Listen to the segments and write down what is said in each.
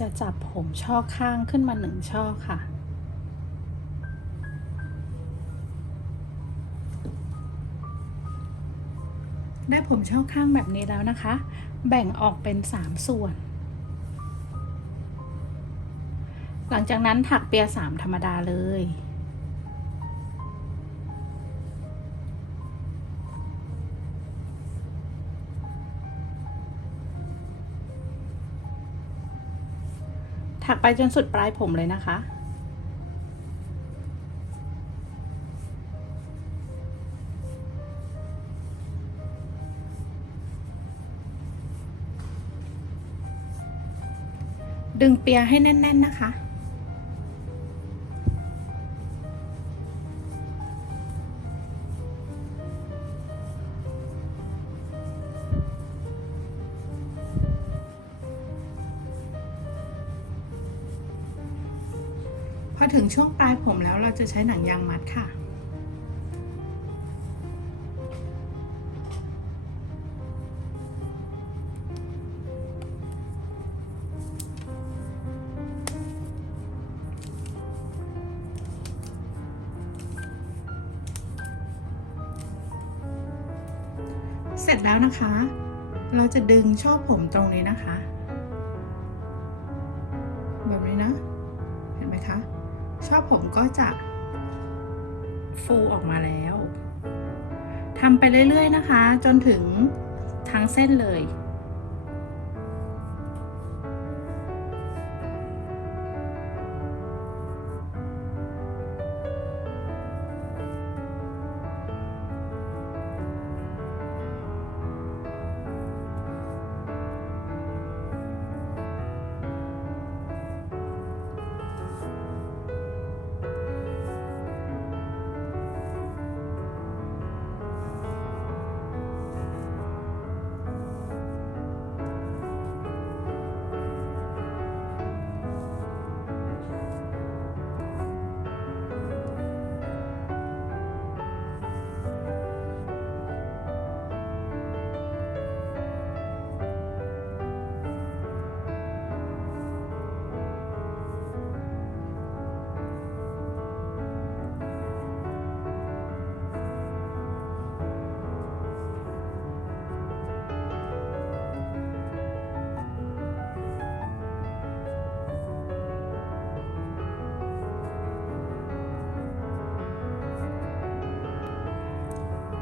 จะจับผมช่อข้างขึ้นมาหนึ่งช่อค่ะ ได้ผมช่อข้างแบบนี้แล้วนะคะ แบ่งออกเป็น 3 ส่วน หลังจากนั้นถักเปียสามธรรมดาเลย ถักไปจนสุดปลายผมเลยนะคะ ดึงเปียให้แน่น ๆ นะคะ พอถึงช่วงปลายผมแล้วเราจะใช้หนังยางมัดค่ะ เสร็จแล้วนะคะ เราจะดึงช่อผมตรงนี้นะคะ ผมก็จะฟูออกมาแล้วทำไปเรื่อยๆนะคะ จนถึงทั้งเส้นเลย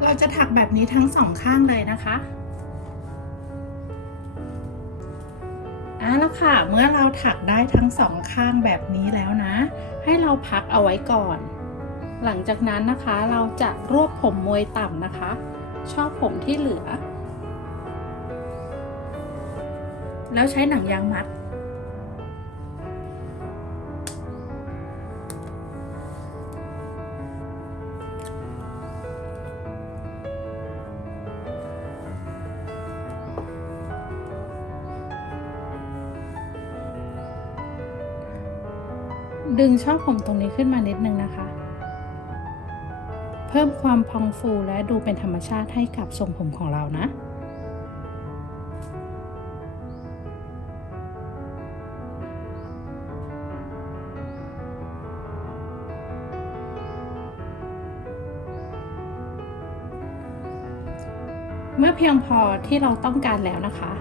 เราจะถักแบบนี้ทั้งสองข้างเลยนะคะเอาละค่ะ เมื่อเราถักได้ทั้งสองข้างแบบนี้แล้วนะ ให้เราพักเอาไว้ก่อน หลังจากนั้นนะคะเราจะรวบผมมวยต่ำนะคะ ชอบผมที่เหลือ แล้วใช้หนังยางมัด ดึงช่อผมตรงนี้ขึ้นมานิดนึงนะคะ เพิ่มความพองฟูและดูเป็นธรรมชาติให้กับทรงผมของเรานะเมื่อเพียงพอที่เราต้องการแล้วนะคะ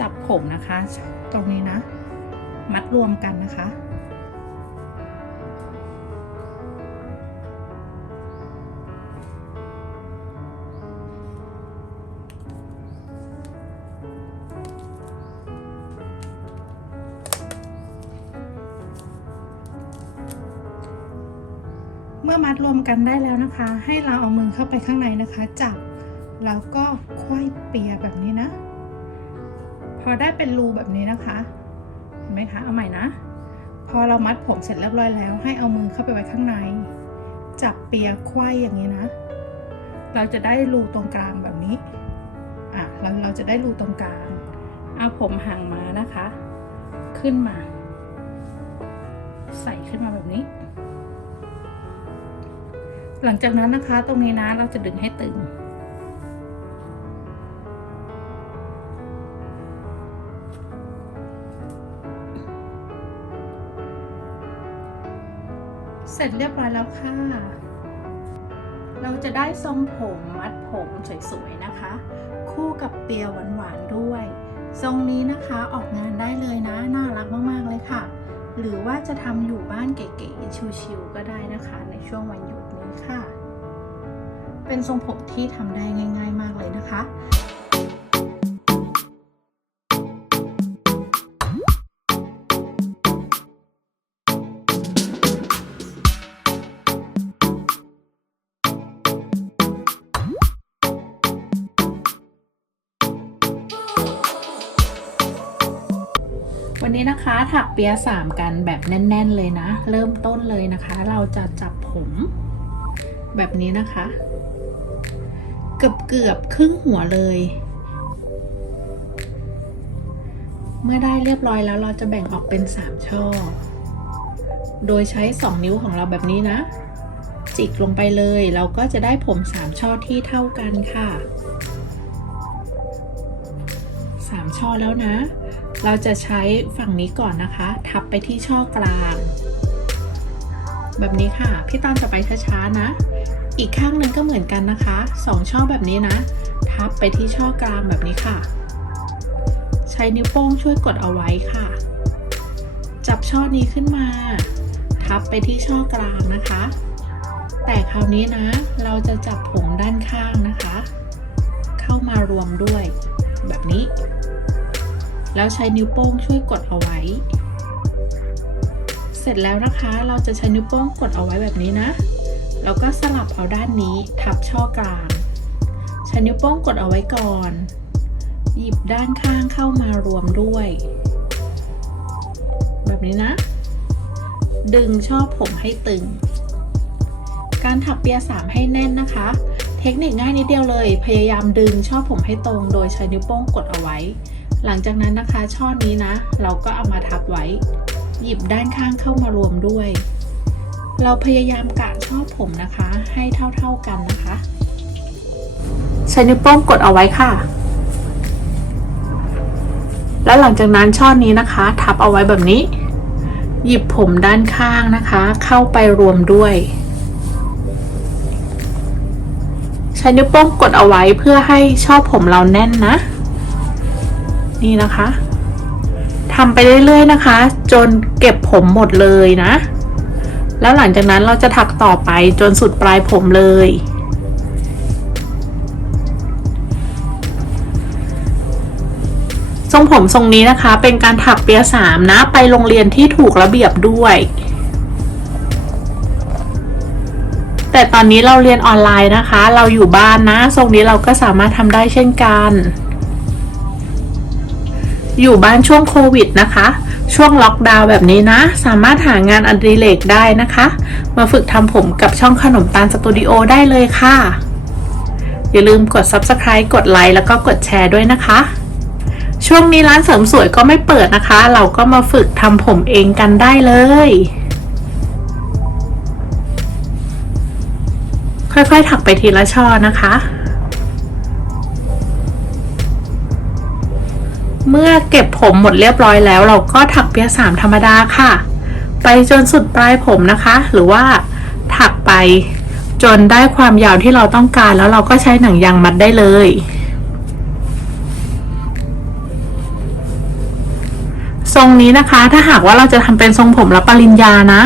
จับผมนะคะ ตรงนี้นะ มัดรวมกันนะคะ มื่อมัดรวมกันได้แล้วนะคะ ให้เราเอามือเข้าไปข้างในนะคะ จับแล้วก็ค่อยเปียแบบนี้นะ พอได้เป็นรูแบบนี้นะคะ เห็นไหมคะ เอาใหม่นะ พอเรามัดผมเสร็จเรียบร้อยแล้ว ให้เอามือเข้าไปไว้ข้างใน จับเปียไขว้อย่างนี้นะ เราจะได้รูตรงกลางแบบนี้ อะเราเราจะได้รูตรงกลาง เอาผมห่างมานะคะ ขึ้นมา ใส่ขึ้นมาแบบนี้ หลังจากนั้นนะคะตรงนี้นะเราจะดึงให้ตึง เสร็จเรียบร้อยแล้วค่ะ เราจะได้ทรงผมมัดผมสวยๆนะคะ คู่กับเปียหวานๆด้วย ทรงนี้นะคะออกงานได้เลยนะ น่ารักมากๆเลยค่ะ หรือว่าจะทำอยู่บ้านเก๋ๆชิวๆก็ได้นะคะ ในช่วงวันหยุด ค่ะ เป็นทรงผมที่ทำได้ง่าย ๆ มากเลยนะคะวันนี้นะคะถักเปียสามกันแบบแน่น ๆ เลยนะ เริ่มต้นเลยนะคะ เราจะจับผม แบบนี้นะคะ เกือบเกือบครึ่งหัวเลย เมื่อได้เรียบร้อยแล้วเราจะแบ่งออกเป็น 3 ช่อ โดยใช้ 2 นิ้วของเราแบบนี้นะ จิกลงไปเลยเราก็จะได้ผม 3 ช่อที่เท่ากันค่ะ 3 ช่อแล้วนะ เราจะใช้ฝั่งนี้ก่อนนะคะ ทับไปที่ช่อกลางแบบนี้ค่ะ พี่ตอนจะไปช้าๆนะ อีกข้างหนึ่งก็เหมือนกันนะคะสองช่อแบบนี้นะ ทับไปที่ช่อกลางแบบนี้ค่ะ ใช้นิ้วโป้งช่วยกดเอาไว้ค่ะ จับช่อนี้ขึ้นมา ทับไปที่ช่อกลางนะคะ แต่คราวนี้นะ เราจะจับผมด้านข้างนะคะ เข้ามารวมด้วย แบบนี้ แล้วใช้นิ้วโป้งช่วยกดเอาไว้ เสร็จแล้วนะคะ เราจะใช้นิ้วโป้งกดเอาไว้แบบนี้นะ แล้วก็สลับเอาด้านนี้ทับช่อกลาง ใช้นิ้วโป้งกดเอาไว้ก่อน หยิบด้านข้างเข้ามารวมด้วย แบบนี้นะ ดึงช่อผมให้ตึง การถักเปียสามให้แน่นนะคะ เทคนิคง่ายนิดเดียวเลย พยายามดึงช่อผมให้ตรง โดยใช้นิ้วโป้งกดเอาไว้ หลังจากนั้นนะคะช่อนี้นะ เราก็เอามาทับไว้ หยิบด้านข้างเข้ามารวมด้วย เราพยายามกะช่อผมนะคะ ให้เท่าๆกันนะคะ ใช้นิ้วโป้งกดเอาไว้ค่ะ แล้วหลังจากนั้นช่อนี้นะคะ ทับเอาไว้แบบนี้ หยิบผมด้านข้างนะคะ เข้าไปรวมด้วย ใช้นิ้วโป้งกดเอาไว้เพื่อให้ช่อผมเราแน่นนะ นี่นะคะทำไปเรื่อยๆนะคะ จนเก็บผมหมดเลยนะ แล้วหลังจากนั้นเราจะถักต่อไปจนสุดปลายผมเลย ทรงผมทรงนี้นะคะ เป็นการถักเปียสามนะ ไปโรงเรียนที่ถูกระเบียบด้วย แต่ตอนนี้เราเรียนออนไลน์นะคะ เราอยู่บ้านนะ ทรงนี้เราก็สามารถทำได้เช่นกัน อยู่บ้านช่วงโควิดนะคะ ช่วงล็อกดาวน์แบบนี้นะ สามารถหางานอดิเรกได้นะคะ มาฝึกทำผมกับช่องขนมตาลสตูดิโอได้เลยค่ะ อย่าลืมกด subscribe กดไลค์แล้วก็กดแชร์ด้วยนะคะ ช่วงนี้ร้านเสริมสวยก็ไม่เปิดนะคะ เราก็มาฝึกทำผมเองกันได้เลยค่อยๆ ถักไปทีละช่อนะคะ เมื่อเก็บผมหมดเรียบร้อยแล้ว เราก็ถักเปียสามธรรมดาค่ะ ไปจนสุดปลายผมนะคะ หรือว่าถักไปจนได้ความยาวที่เราต้องการแล้วเราก็ใช้หนังยางมัดได้เลย ทรงนี้นะคะถ้าหากว่าเราจะทำเป็นทรงผมรับปริญญานะ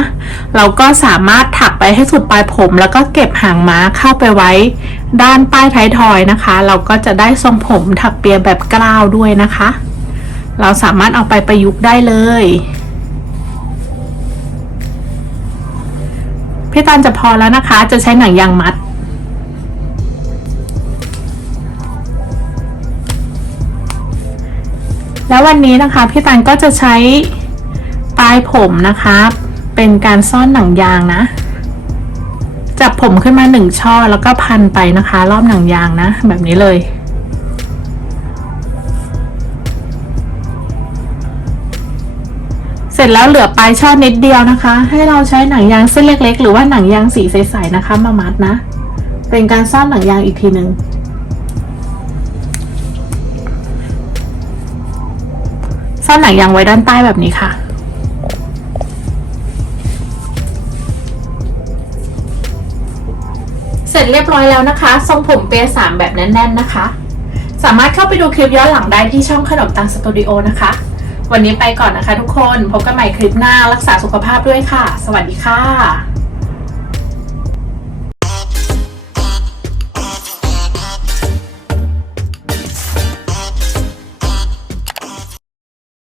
เราก็สามารถถักไปให้สุดปลายผมแล้วก็เก็บหางม้าเข้าไปไว้ ด้านใต้ท้ายทอยนะคะ เราก็จะได้ทรงผมถักเปียแบบกล้าวด้วยนะคะ เราสามารถเอาไปประยุกต์ได้เลยพี่ตันจะพอแล้วนะคะ จะใช้หนังยางมัด แล้ววันนี้นะคะพี่ตันก็จะใช้ปลายผมนะคะ เป็นการซ่อนหนังยางนะ จับผมขึ้นมาหนึ่งช่อแล้วก็พันไปนะคะ รอบหนังยางนะ แบบนี้เลย จแล้วเหลือปลายช่อนิดเดียวนะคะ ให้เราใช้หนังยางเส้นเล็ก ๆ หรือว่าหนังยางสีใสๆนะคะ มามัดนะ เป็นการซ่อนหนังยางอีกทีหนึ่งซ่อนหนังยางไว้ด้านใต้แบบนี้ค่ะเสร็จเรียบร้อยแล้วนะคะ ทรงผมเปียสามแบบแน่นๆนะคะ สามารถเข้าไปดูคลิปย้อนหลังได้ที่ช่องขนมตังสตูดิโอนะคะ วันนี้ไปก่อนนะคะทุกคน พบกันใหม่คลิปหน้ารักษาสุขภาพด้วยค่ะ สวัสดีค่ะ